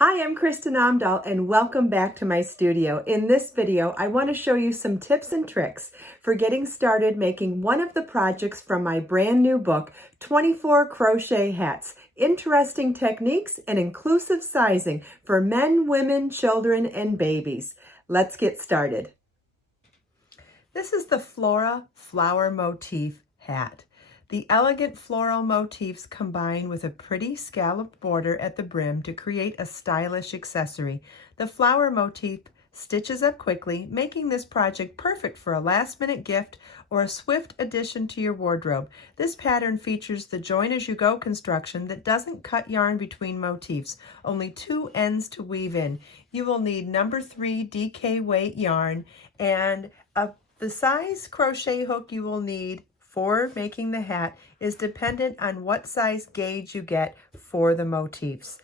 Hi, I'm Kristin Omdahl and welcome back to my studio. In this video, I want to show you some tips and tricks for getting started making one of the projects from my brand new book, 24 Crochet Hats, Interesting Techniques and Inclusive Sizing for Men, Women, Children, and Babies. Let's get started. This is the Flora flower motif hat. The elegant floral motifs combine with a pretty scalloped border at the brim to create a stylish accessory. The flower motif stitches up quickly, making this project perfect for a last-minute gift or a swift addition to your wardrobe. This pattern features the join-as-you-go construction that doesn't cut yarn between motifs, only two ends to weave in. You will need number 3 DK weight yarn and the size crochet hook you will need for making the hat is dependent on what size gauge you get for the motifs.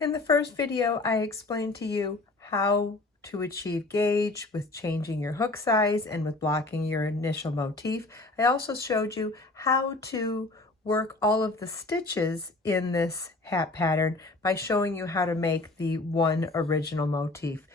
In the first video, I explained to you how to achieve gauge with changing your hook size and with blocking your initial motif. I also showed you how to work all of the stitches in this hat pattern by showing you how to make the one original motif.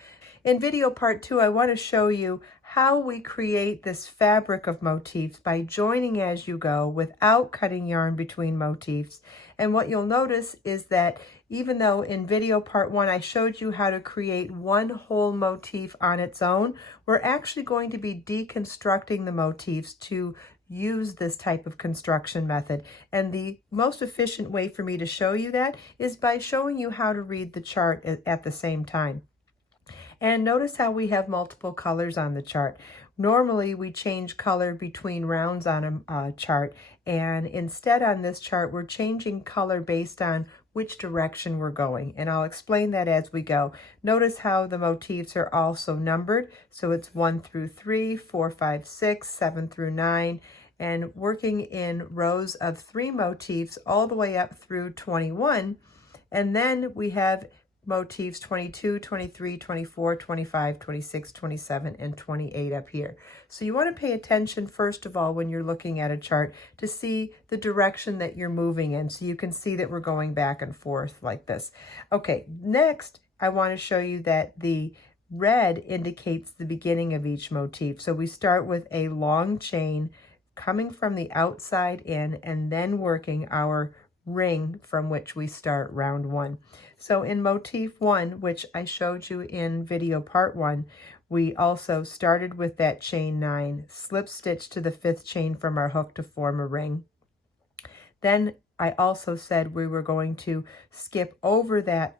In video part 2, I want to show you how we create this fabric of motifs by joining as you go without cutting yarn between motifs. And what you'll notice is that even though in video part 1 I showed you how to create one whole motif on its own, we're actually going to be deconstructing the motifs to use this type of construction method. And the most efficient way for me to show you that is by showing you how to read the chart at the same time. And notice how we have multiple colors on the chart. Normally we change color between rounds on a chart, and instead on this chart we're changing color based on which direction we're going, and I'll explain that as we go. Notice how the motifs are also numbered, so it's 1 through 3, 4, 5, 6, 7 through 9, and working in rows of 3 motifs all the way up through 21, and then we have motifs 22, 23, 24, 25, 26, 27, and 28 up here. So you want to pay attention first of all when you're looking at a chart to see the direction that you're moving in, so you can see that we're going back and forth like this. Okay, next I want to show you that the red indicates the beginning of each motif. So we start with a long chain coming from the outside in and then working our ring from which we start round 1. So in motif 1, which I showed you in video part 1, we also started with that chain 9, slip stitch to the 5th chain from our hook to form a ring. Then I also said we were going to skip over that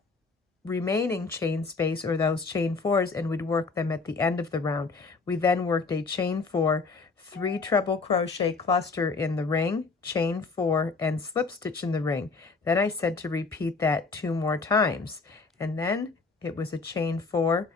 remaining chain space, or those chain 4s, and we'd work them at the end of the round. We then worked a chain 4, 3 treble crochet cluster in the ring, chain 4, and slip stitch in the ring. Then I said to repeat that 2 more times, and then it was a chain 4,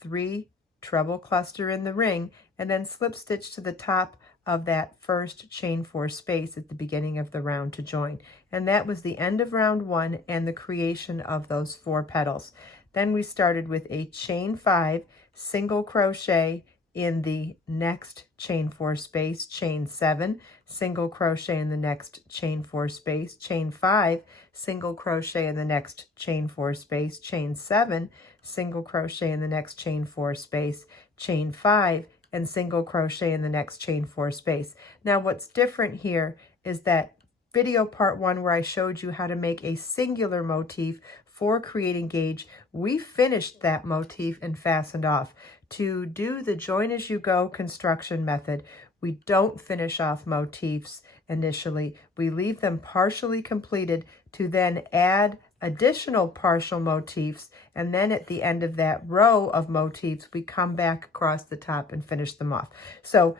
3 treble cluster in the ring, and then slip stitch to the top of that first chain 4 space at the beginning of the round to join. And that was the end of round 1 and the creation of those 4 petals. Then we started with a chain 5, single crochet in the next chain 4 space, chain 7, single crochet in the next chain 4 space, chain 5, single crochet in the next chain 4 space, chain 7, single crochet in the next chain 4 space, chain 5, and single crochet in the next chain 4 space. Now what's different here is that video part 1 where I showed you how to make a singular motif for creating gauge, we finished that motif and fastened off. To do the join as you go construction method, we don't finish off motifs initially. We leave them partially completed to then add additional partial motifs, and then at the end of that row of motifs we come back across the top and finish them off. So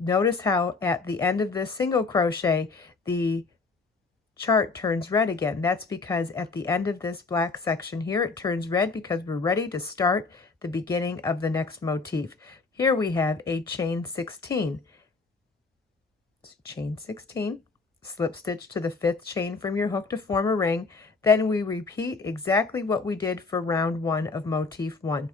notice how at the end of this single crochet the chart turns red again. That's because at the end of this black section here it turns red because we're ready to start the beginning of the next motif. Here we have a chain 16. Chain 16, slip stitch to the 5th chain from your hook to form a ring. Then we repeat exactly what we did for round 1 of motif 1.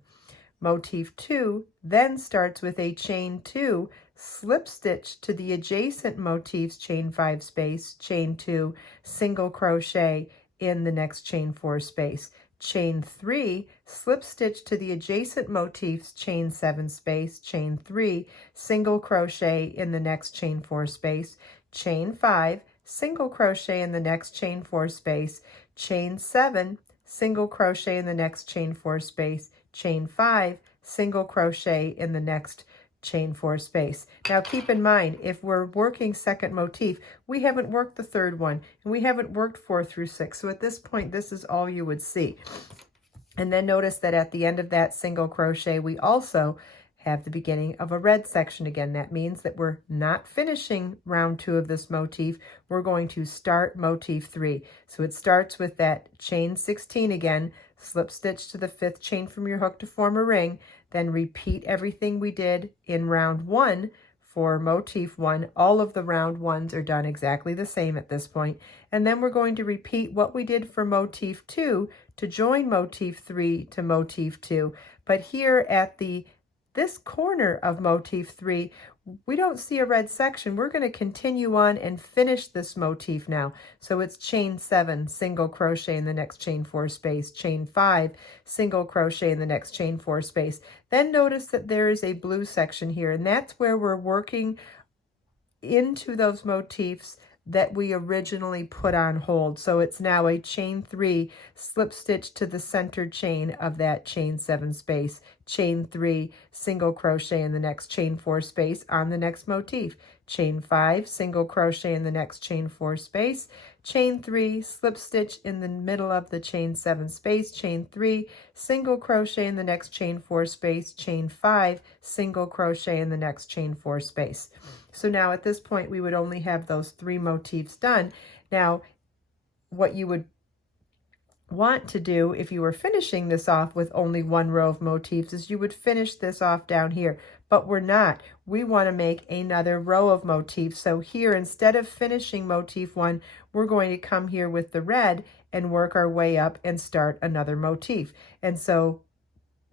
Motif 2 then starts with a chain 2, slip stitch to the adjacent motif's chain 5 space, chain 2, single crochet in the next chain 4 space, chain 3, slip stitch to the adjacent motifs, chain 7 space, chain 3, single crochet in the next chain 4 space, chain 5, single crochet in the next chain 4 space, chain 7, single crochet in the next chain 4 space, chain 5, single crochet in the next chain 4 space. Now keep in mind, if we're working second motif, we haven't worked the third one, and we haven't worked 4 through 6. So at this point, this is all you would see. And then notice that at the end of that single crochet, we also have the beginning of a red section again. That means that we're not finishing round 2 of this motif. We're going to start motif 3. So it starts with that chain 16 again, slip stitch to the 5th chain from your hook to form a ring, then repeat everything we did in round 1 for motif 1. All of the round 1s are done exactly the same at this point. And then we're going to repeat what we did for motif 2 to join motif 3 to motif 2. But here at this corner of motif 3, we don't see a red section. We're going to continue on and finish this motif now. So it's chain 7, single crochet in the next chain 4 space, chain 5, single crochet in the next chain 4 space. Then notice that there is a blue section here, and that's where we're working into those motifs that we originally put on hold. So it's now a chain 3, slip stitch to the center chain of that chain 7 space, chain 3, single crochet in the next chain 4 space on the next motif, chain 5, single crochet in the next chain 4 space, chain 3, slip stitch in the middle of the chain 7 space, chain 3, single crochet in the next chain 4 space, chain 5, single crochet in the next chain 4 space. So now at this point, we would only have those 3 motifs done. Now, what you would want to do if you were finishing this off with only 1 row of motifs is you would finish this off down here, but we're not. We want to make another row of motifs. So here, instead of finishing motif 1, we're going to come here with the red and work our way up and start another motif. And so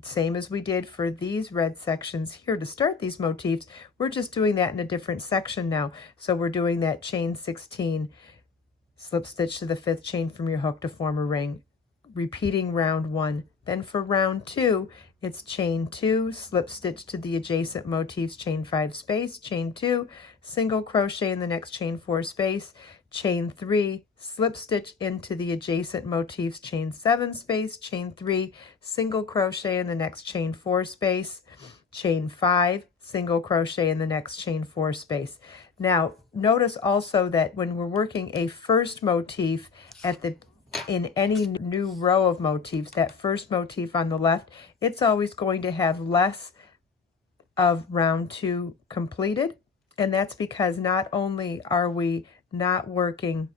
same as we did for these red sections here to start these motifs, we're just doing that in a different section now. So we're doing that chain 16, slip stitch to the 5th chain from your hook to form a ring, repeating round 1. Then for round 2, it's chain 2, slip stitch to the adjacent motifs, chain 5 space, chain 2, single crochet in the next chain 4 space, chain 3, slip stitch into the adjacent motifs, chain 7 space, chain 3, single crochet in the next chain 4 space, chain 5, single crochet in the next chain 4 space. Now, notice also that when we're working a first motif in any new row of motifs, that first motif on the left, it's always going to have less of round 2 completed. And that's because not only are we leaving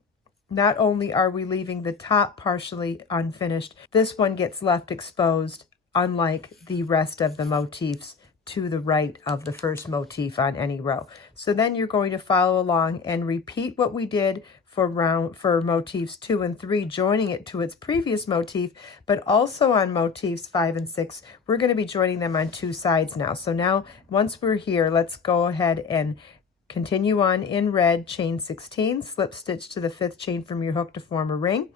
the top partially unfinished, this one gets left exposed, unlike the rest of the motifs to the right of the first motif on any row. So then you're going to follow along and repeat what we did for motifs 2 and 3, joining it to its previous motif, but also on motifs 5 and 6, we're going to be joining them on 2 sides now. So now, once we're here, let's go ahead and continue on in red, chain 16, slip stitch to the 5th chain from your hook to form a ring.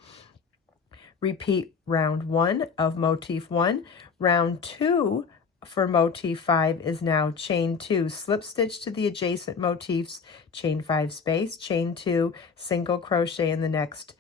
Repeat round 1 of motif 1. Round 2 for motif 5 is now chain 2, slip stitch to the adjacent motifs, chain 5 space, chain 2, single crochet in the next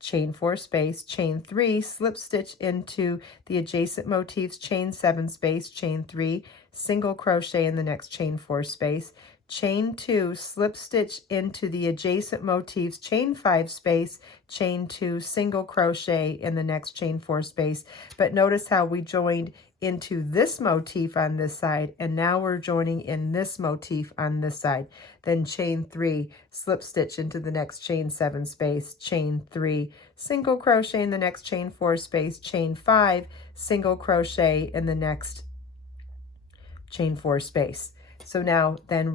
chain 4 space, chain 3, slip stitch into the adjacent motifs, chain 7 space, chain 3, single crochet in the next chain 4 space, chain 2, slip stitch into the adjacent motifs, chain 5 space, chain 2, single crochet in the next chain 4 space. But notice how we joined into this motif on this side, and now we're joining in this motif on this side. Then chain 3, slip stitch into the next chain 7 space, chain 3, single crochet in the next chain 4 space, chain 5, single crochet in the next chain 4 space. So now then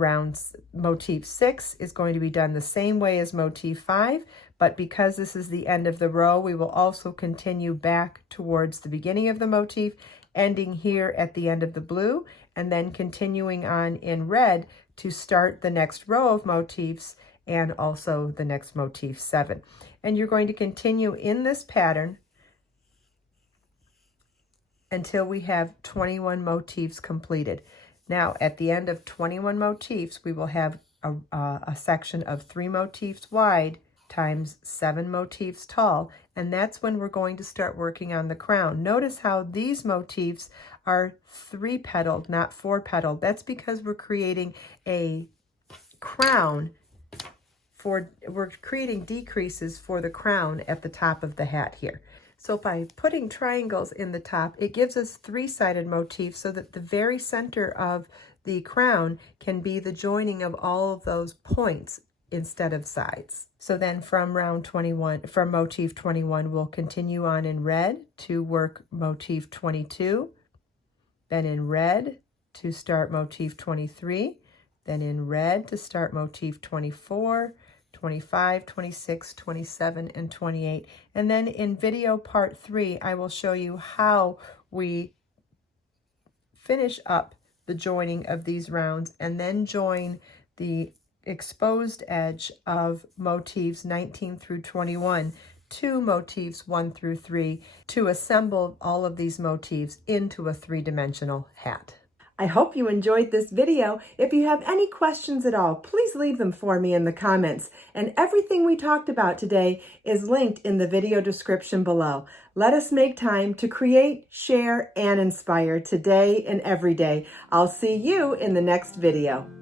motif 6 is going to be done the same way as motif 5, but because this is the end of the row, we will also continue back towards the beginning of the motif, ending here at the end of the blue, and then continuing on in red to start the next row of motifs and also the next motif 7. And you're going to continue in this pattern until we have 21 motifs completed. Now, at the end of 21 motifs, we will have a section of 3 motifs wide times 7 motifs tall, and that's when we're going to start working on the crown. Notice how these motifs are 3-petaled, not 4-petaled. That's because we're creating a crown we're creating decreases for the crown at the top of the hat here. So by putting triangles in the top, it gives us 3-sided motifs so that the very center of the crown can be the joining of all of those points instead of sides. So then from motif 21, we'll continue on in red to work motif 22, then in red to start motif 23, then in red to start motif 24, 25, 26, 27, and 28. And then in video part 3, I will show you how we finish up the joining of these rounds and then join the exposed edge of motifs 19 through 21 to motifs 1 through 3 to assemble all of these motifs into a 3-dimensional hat. I hope you enjoyed this video. If you have any questions at all, please leave them for me in the comments. And everything we talked about today is linked in the video description below. Let us make time to create, share, and inspire today and every day. I'll see you in the next video.